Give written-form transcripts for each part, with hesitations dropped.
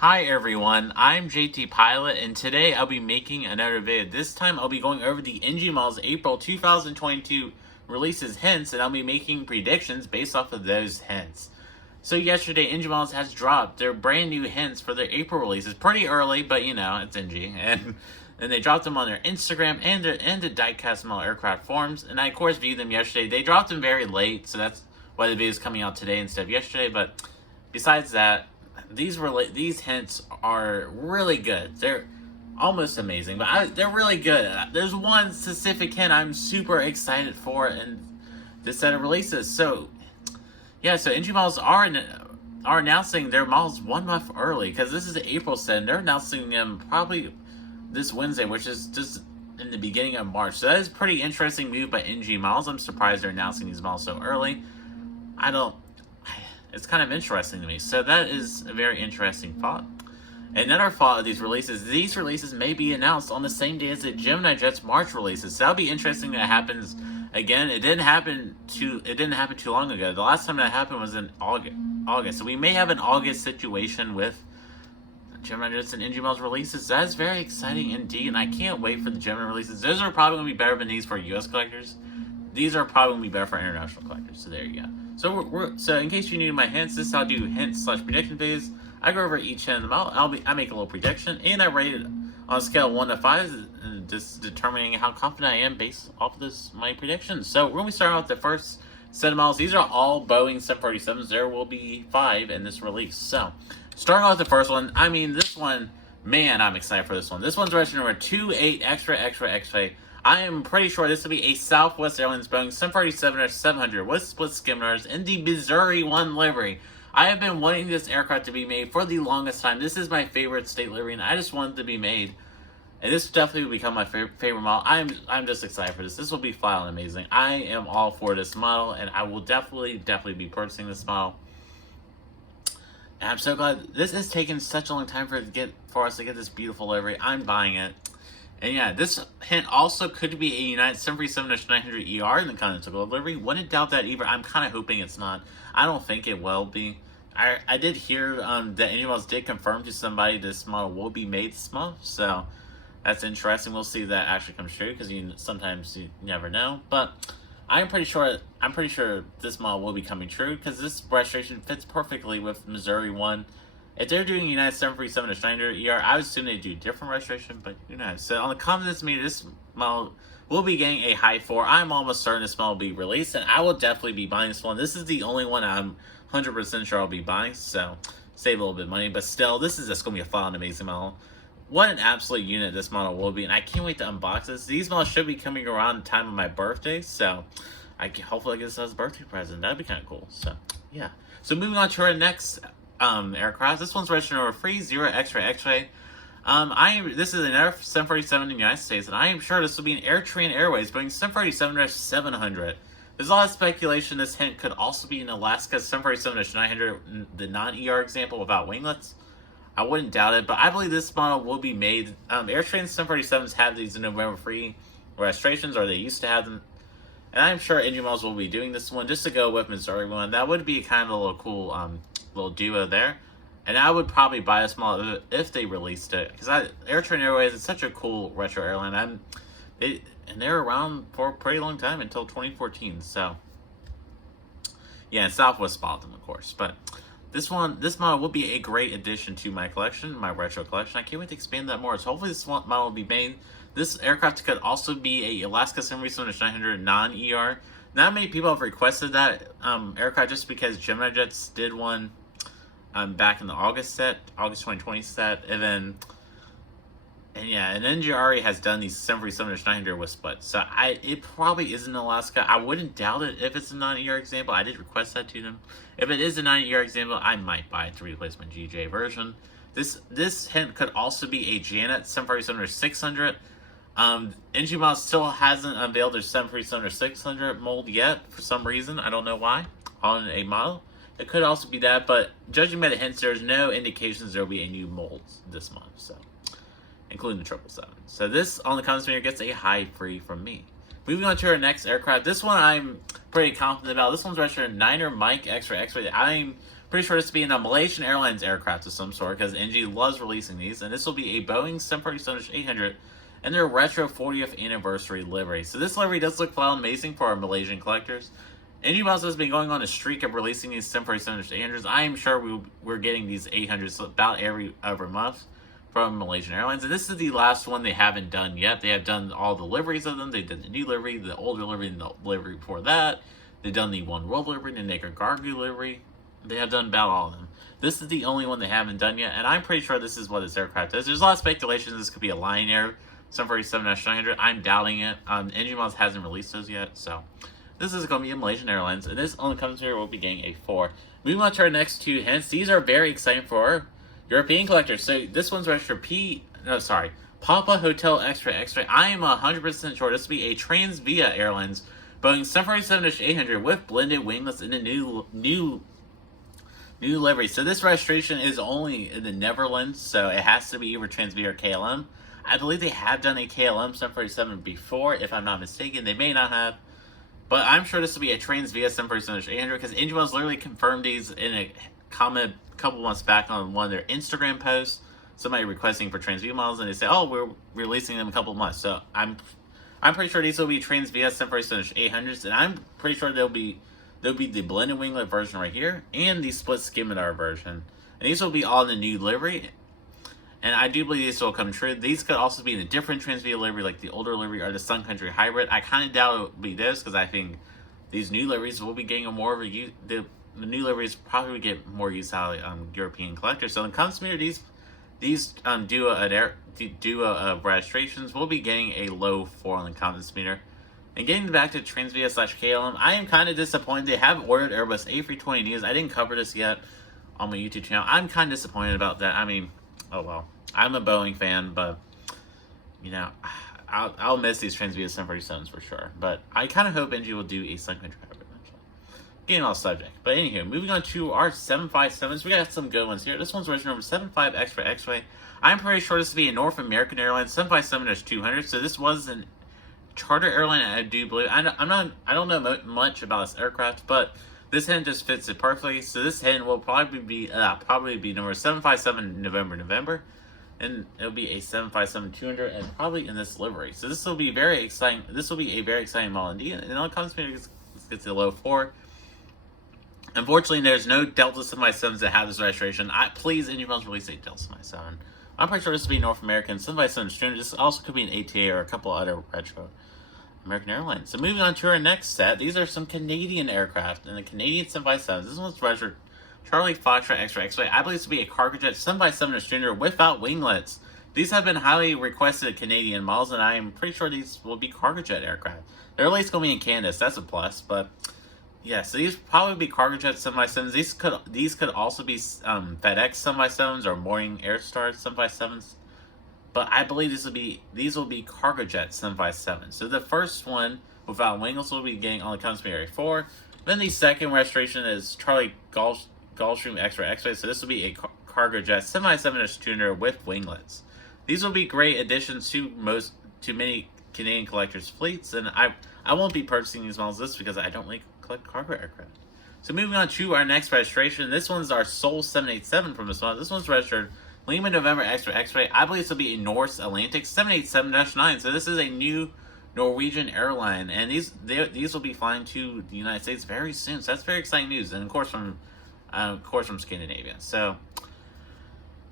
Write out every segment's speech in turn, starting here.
Hi everyone, I'm JT Pilot, and today I'll be making another video. This time I'll be going over the NG Models April 2022 releases hints, and I'll be making predictions based off of those hints. So yesterday, NG Models has dropped their brand new hints for their April releases. Pretty early, but you know, it's NG. And they dropped them on their Instagram and the diecast model aircraft forums, and I of course viewed them yesterday. They dropped them very late, so that's why the video is coming out today instead of yesterday, but besides that, these hints are really good. They're almost amazing, but they're really good. There's one specific hint I'm super excited for in this set of releases. So, yeah, so NG Models are announcing their models 1 month early, because this is the April set, and they're announcing them probably this Wednesday, which is just in the beginning of March. So that is a pretty interesting move by NG Models. I'm surprised they're announcing these models so early. It's kind of interesting to me. So that is a very interesting thought. Another thought of these releases may be announced on the same day as the Gemini Jet's March releases. So that'll be interesting that it happens again. It didn't happen too long ago. The last time that happened was in August. So we may have an August situation with Gemini Jets and NG Models releases. That is very exciting indeed, and I can't wait for the Gemini releases. Those are probably going to be better than these for US collectors. These are probably going to be better for international collectors. So there you go. So in case you need my hints, this is how I do hints/prediction phase. I go over each hint of them. I make a little prediction, and I rate it on a scale of 1 to 5, just determining how confident I am based off of my predictions. So we're going to be starting with the first set of models. These are all Boeing 747s. There will be 5 in this release. So starting off with the first one, this one, man, I'm excited for this one. This one's registration number 28XXXX. I am pretty sure this will be a Southwest Airlines Boeing 747-700 with split skimitars in the Missouri 1 livery. I have been wanting this aircraft to be made for the longest time. This is my favorite state livery, and I just want it to be made. And this definitely will become my favorite model. I'm just excited for this. This will be fun and amazing. I am all for this model, and I will definitely be purchasing this model. And I'm so glad this has taken such a long time for us to get this beautiful livery. I'm buying it. And yeah, this hint also could be a United 737-900ER in the Continental livery. Wouldn't doubt that either. I'm kind of hoping it's not. I don't think it will be. I did hear that NG Models did confirm to somebody this model will be made this month, so that's interesting. We'll see if that actually comes true, because sometimes you never know. But I'm pretty sure this model will be coming true, because this registration fits perfectly with Missouri 1. If they're doing United 737-900ER, I would assume they do different registration, but who knows. So on the confidence meter, this model will be getting a high 4. I'm almost certain this model will be released, and I will definitely be buying this one. This is the only one I'm 100% sure I'll be buying, so save a little bit of money. But still, this is just going to be a fun and amazing model. What an absolute unit this model will be, and I can't wait to unbox this. These models should be coming around the time of my birthday, so hopefully I get this as a birthday present. That'd be kind of cool. So yeah. So moving on to our next aircraft. This one's registered number 30XXX. This is an Air 747 in the United States, and I am sure this will be an AirTran Airways Boeing 747-700. There's a lot of speculation this hint could also be an Alaska 747-900, the non-ER example without winglets. I wouldn't doubt it, but I believe this model will be made. AirTran 747s have these November free registrations, or they used to have them. And I'm sure NG Models will be doing this one just to go with Missouri 1. That would be kind of a little cool little duo there. And I would probably buy this model if they released it, because AirTran Airways is such a cool retro airline. They're around for a pretty long time, until 2014. So yeah, and Southwest bought them, of course. But this model will be a great addition to my collection, my retro collection. I can't wait to expand that more. So hopefully this model will be made. This aircraft could also be a Alaska 737-900 non-ER. Not many people have requested that aircraft, just because Gemini Jets did one back in the August 2020 set, and NGRE has done these 737-900 with split. So it probably isn't Alaska. I wouldn't doubt it if it's a non-ER example. I did request that to them. If it is a non-ER example, I might buy it to replace my GJ version. This hint could also be a Janet 747-600. NG Models still hasn't unveiled their 737-600 mold yet for some reason. I don't know why on a model. It could also be that, but judging by the hints, there's no indications there will be a new mold this month, so including the 777. So this on the comments meter gets a high 3 from me. Moving on to our next aircraft. This one I'm pretty confident about. This one's registered Niner Mike X-ray X-ray. I'm Pretty sure this will be in a Malaysian Airlines aircraft of some sort, because NG loves releasing these. And this will be a Boeing 747-800 and their retro 40th anniversary livery. So this livery does look amazing for our Malaysian collectors. NG also has been going on a streak of releasing these 747-800s. I am sure we're getting these 800s about every month from Malaysian Airlines. And this is the last one they haven't done yet. They have done all the liveries of them. They did the new livery, the older livery, and the livery before that. They've done the One World livery, the Naked Cargo livery. They have done about all of them. This is the only one they haven't done yet, and I'm pretty sure this is what this aircraft is. There's a lot of speculation this could be a Lion Air 747-900. I'm doubting it. Engine Mods hasn't released those yet, so this is going to be a Malaysian Airlines, and this only comes here. We'll be getting a 4. Moving on to our next two hints. These are very exciting for European collectors. So this one's registered Papa Hotel X-ray. I am 100% sure this will be a Transavia Airlines Boeing 747-800 with blended winglets in the new livery. So this registration is only in the Netherlands, so it has to be either Transavia or KLM. I believe they have done a KLM 747 before, if I'm not mistaken. They may not have, but I'm sure this will be a Transavia 747-800 because Engine Mods literally confirmed these in a comment a couple months back on one of their Instagram posts. Somebody requesting for Transavia models, and they say, "Oh, we're releasing them in a couple of months." So I'm pretty sure these will be Transavia 747-800s, and I'm pretty sure they'll be the blended winglet version right here and the split Scimitar version. And these will be all in the new livery. And I do believe these will come true. These could also be in a different Transavia livery, like the older livery or the Sun Country hybrid. I kind of doubt it will be this because I think these new liveries will be getting a more of a use. The new liveries probably get more use out of European collectors. So when it comes to me, these Duo registrations will be getting a low 4 on the confidence meter. And getting back to Transavia/KLM, I am kind of disappointed. They have ordered Airbus A320neos. I didn't cover this yet on my YouTube channel. I'm kind of disappointed about that. I mean, oh well. I'm a Boeing fan, but, you know, I'll miss these Transavia 747s for sure. But I kind of hope NG will do a Sun Country hybrid eventually. Getting off subject. But anywho, moving on to our 757s. We got some good ones here. This one's version number 75XXX. I'm pretty sure this will be a North American Airlines 757-200. So this was an charter airline, I do believe. I don't know much about this aircraft, but this hint just fits it perfectly. So this hint will probably be number 757 November, and it'll be a 757-200, and probably in this livery. So this will be very exciting. This will be a very exciting model indeed. And on comes to let's get to the low 4. Unfortunately, there's no Delta 757s that have this registration. Please, Engine Mods release a Delta 757. I'm pretty sure this will be North American 757-200. This also could be an ATA or a couple other retro American Airlines. So moving on to our next set, these are some Canadian aircraft and the Canadian 757s. This one's registered Charlie Foxtrot X-ray. I believe this will be a CargoJet 757-200 without winglets. These have been highly requested Canadian models, and I am pretty sure these will be CargoJet aircraft. They're at least going to be in Canada, so that's a plus. But yeah, so these probably be CargoJet 757s. These could also be FedEx 757s or Boeing Airstar 757s. But I believe these will be CargoJet 757s. So the first one without winglets will be getting on the Customs Area 4. Then the second registration is Charlie Gulfstream X-ray. So this will be a CargoJet 757-200 with winglets. These will be great additions to many Canadian collectors' fleets, and I won't be purchasing these models just because I don't like collect cargo aircraft. So moving on to our next registration, this one's our Seoul 787 from this one. This one's registered Lima November X-ray. I believe this will be a Norse Atlantic 787-9. So this is a new Norwegian airline, and these will be flying to the United States very soon. So that's very exciting news, and of course from Scandinavia. So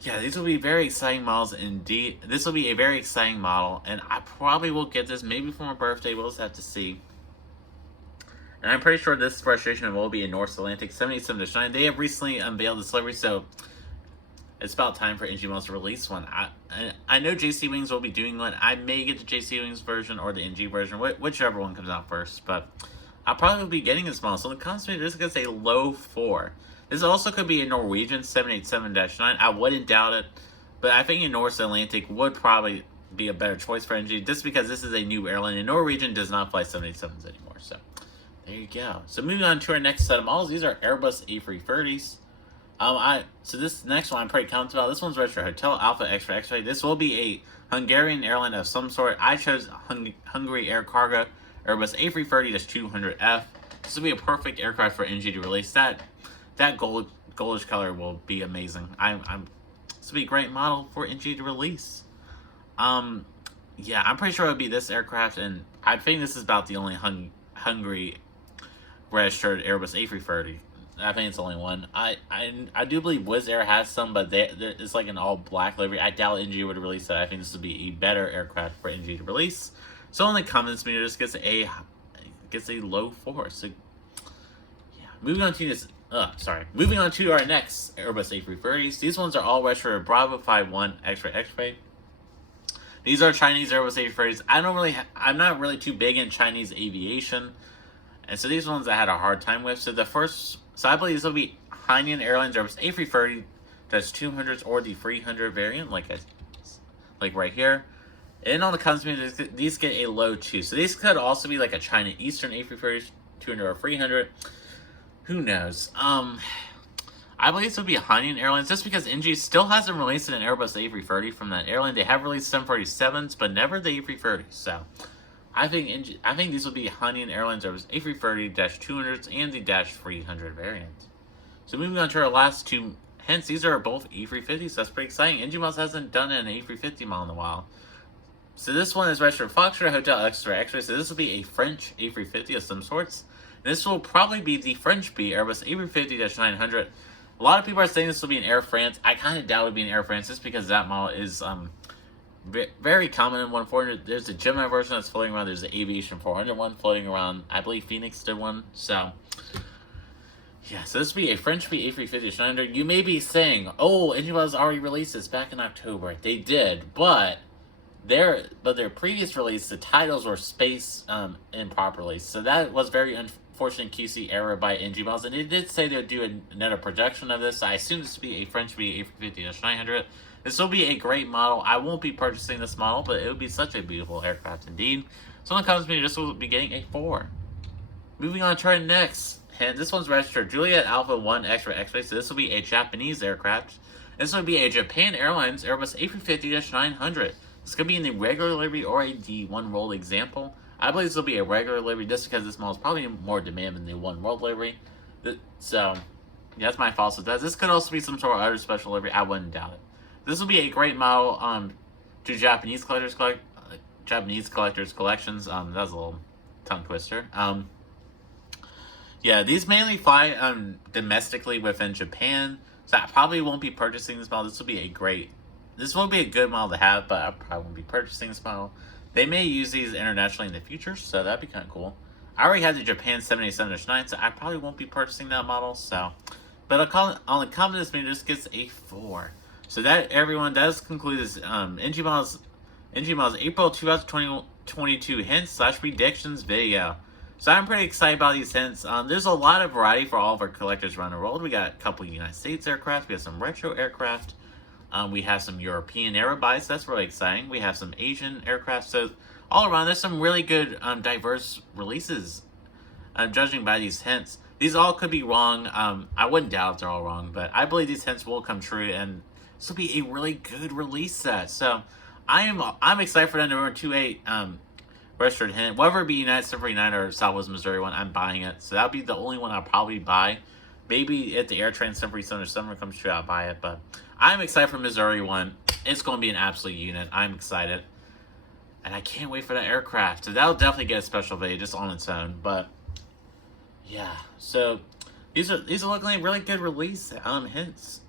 yeah, these will be very exciting models indeed. This will be a very exciting model, and I probably will get this maybe for my birthday. We'll just have to see. And I'm pretty sure this registration will be a Norse Atlantic 787-9. They have recently unveiled this livery, so it's about time for NG Mods to release one. I know JC Wings will be doing one. I may get the JC Wings version or the NG version, whichever one comes out first. But I'll probably be getting this model. So the constant this gets a low 4. This also could be a Norwegian 787-9. I wouldn't doubt it, but I think a Norse Atlantic would probably be a better choice for NG, just because this is a new airline and Norwegian does not fly 787s anymore. So there you go. So moving on to our next set of models, these are Airbus A330s. So this next one I'm pretty confident about. This one's registered Hotel Alpha X-ray. This will be a Hungarian airline of some sort. I chose Hungary Air Cargo Airbus A330-200F. This will be a perfect aircraft for NG to release. That gold goldish color will be amazing. This will be a great model for NG to release. Yeah, I'm pretty sure it would be this aircraft, and I think this is about the only Hungary registered Airbus A330. I think it's the only one. I do believe Wizz Air has some, but it's like an all black livery. I doubt NG would release that. I think this would be a better aircraft for NG to release. So in the comments, meter just gets a low 4. So yeah, moving on to our next Airbus A330s. These ones are all registered Bravo 51 X-ray. These are Chinese Airbus A330s. I'm not really too big in Chinese aviation, and so these ones I had a hard time with. So I believe this will be Hainan Airlines Airbus A330 that's 200s or the 300 variant, like right here. And on the comments, these get a low 2. So these could also be like a China Eastern A330, 200 or 300. Who knows? I believe this would be Hainan Airlines, just because NG still hasn't released an Airbus A330 from that airline. They have released 747s, but never the A330. So I think these will be Hainan Airlines Airbus A330-200s and the -300 variant. So moving on to our last two hints, these are both A350s. So that's pretty exciting. NG Miles hasn't done an A350 model in a while. So this one is registered Foxtrot Hotel X-ray. So this will be a French A350 of some sorts. And this will probably be the French B Airbus A350-900. A lot of people are saying this will be an Air France. I kind of doubt it would be an Air France just because that model is very common in 1-400. There's a Gemini version that's floating around. There's an Aviation 400 one floating around. I believe Phoenix did one. So yeah, so this will be a French B A350-900. You may be saying, oh, NG Miles already released this back in October. They did, but their previous release, the titles were spaced improperly. So that was very unfortunate QC error by NG Miles. And it did say they would do another projection of this. So I assume this will be a French B A350-900. This will be a great model. I won't be purchasing this model, but it would be such a beautiful aircraft indeed. So when it comes to me, this will be getting a 4. Moving on to our next hint. This one's registered Juliet Alpha 1 X-ray. So this will be a Japanese aircraft. This will be a Japan Airlines Airbus A350-900. It's going to be in the regular livery or a D1 roll example. I believe this will be a regular livery just because this model is probably in more demand than the one world livery. So, yeah, that's my fault. So this could also be some sort of other special livery. I wouldn't doubt it. This will be a great model to Japanese collectors' collections. That was a little tongue twister. Yeah, these mainly fly domestically within Japan. So I probably won't be purchasing this model. This will be a good model to have, but I probably won't be purchasing this model. They may use these internationally in the future, so that'd be kind of cool. I already have the Japan 787-9, so I probably won't be purchasing that model. So, but on the comment this meter, just gets a 4. So that everyone does conclude this NG Miles April 2022 hints / predictions video. So I'm pretty excited about these hints. There's a lot of variety for all of our collectors around the world. We got a couple United States aircraft. We have some retro aircraft. We have some European aero buys. That's really exciting. We have some Asian aircraft. So all around, there's some really good diverse releases. Judging by these hints, these all could be wrong. I wouldn't doubt if they're all wrong, but I believe these hints will come true, and this will be a really good release set. So I'm excited for that November 28 registered hint. Whether it be United 749 or Southwest Missouri one, I'm buying it. So that'll be the only one I'll probably buy. Maybe if the AirTran 737 comes true, I'll buy it. But I'm excited for Missouri one. It's going to be an absolute unit. I'm excited. And I can't wait for that aircraft. So that'll definitely get a special video just on its own. But yeah, so these are looking like really good release hints.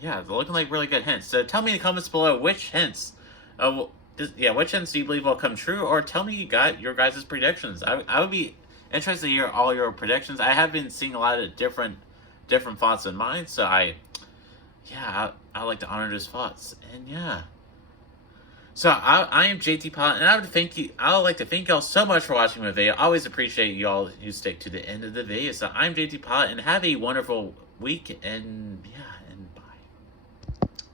Yeah, they're looking like really good hints. So tell me in the comments below which hints, which hints do you believe will come true, or tell me your guys' predictions. I would be interested to hear all your predictions. I have been seeing a lot of different thoughts in mine, so I like to honor those thoughts. And yeah. So I am JT Pilot, and I would like to thank y'all so much for watching my video. I always appreciate y'all who stick to the end of the video. So I'm JT Pilot, and have a wonderful week, and yeah.